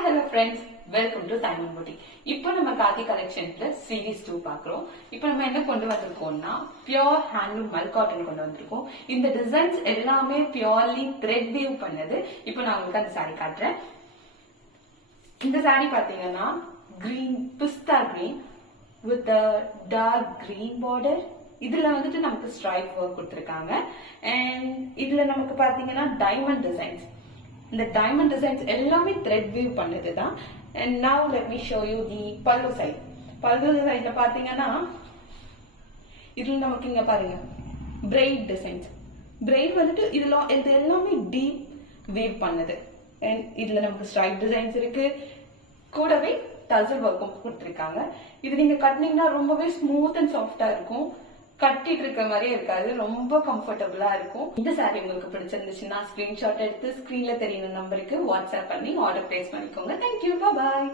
Hi hello friends, welcome to diamond boutique. இப்போ நம்ம khadi கலெக்ஷன்ல series 2 பாக்குறோம். இப்போ நம்ம என்ன கொண்டு வந்திருக்கோம்னா பியூர் ஹேண்ட்லூம் மல் காட்டன் கொண்டு வந்திருக்கோம். இந்த டிசைன்ஸ் எல்லாமே பியூர்லி த்ரெட் வீவ் பண்ணது. இப்போ நான் உங்களுக்கு அந்த சாரி காட்டுறேன். இந்த சாரி பாத்தீங்கன்னா green, pista green with dark green border. இதுல வந்துட்டு நமக்கு ஸ்ட்ரைப் ஒர்க் கொடுத்திருக்காங்க. அண்ட் இதுல நமக்கு பாத்தீங்கன்னா டைமண்ட் டிசைன்ஸ். இந்த டைமண்ட் டிசைன்ஸ் எல்லாமே த்ரெட் வீவ் பண்ணதுதான். And now let me show you the pallu side. pallu side பாத்தீங்கன்னா இதுல நமக்கு இங்க பாருங்க braid designs. braid வந்துட்டு இதுல இது எல்லாமே deep weave பண்ணது. And இதுல நமக்கு stripe designs இருக்கு. கூடவே tassel work கொடுத்திருக்காங்க. இது நீங்க கட்டினீங்கன்னா ரொம்பவே ஸ்மூத் அண்ட் சாஃப்டா இருக்கும். கட்டிட்டு இருக்க மாதிரியே இருக்காது, ரொம்ப கம்ஃபர்டபுளா இருக்கும். இந்த சாரி உங்களுக்கு பிடிச்சிருந்துச்சுன்னா ஸ்கிரீன்ஷாட் எடுத்து ஸ்கிரீன்ல தெரியுற நம்பருக்கு வாட்ஸ்அப் பண்ணி ஆர்டர் பிளேஸ் பண்ணிக்கோங்க. தேங்க்யூ, பாய்.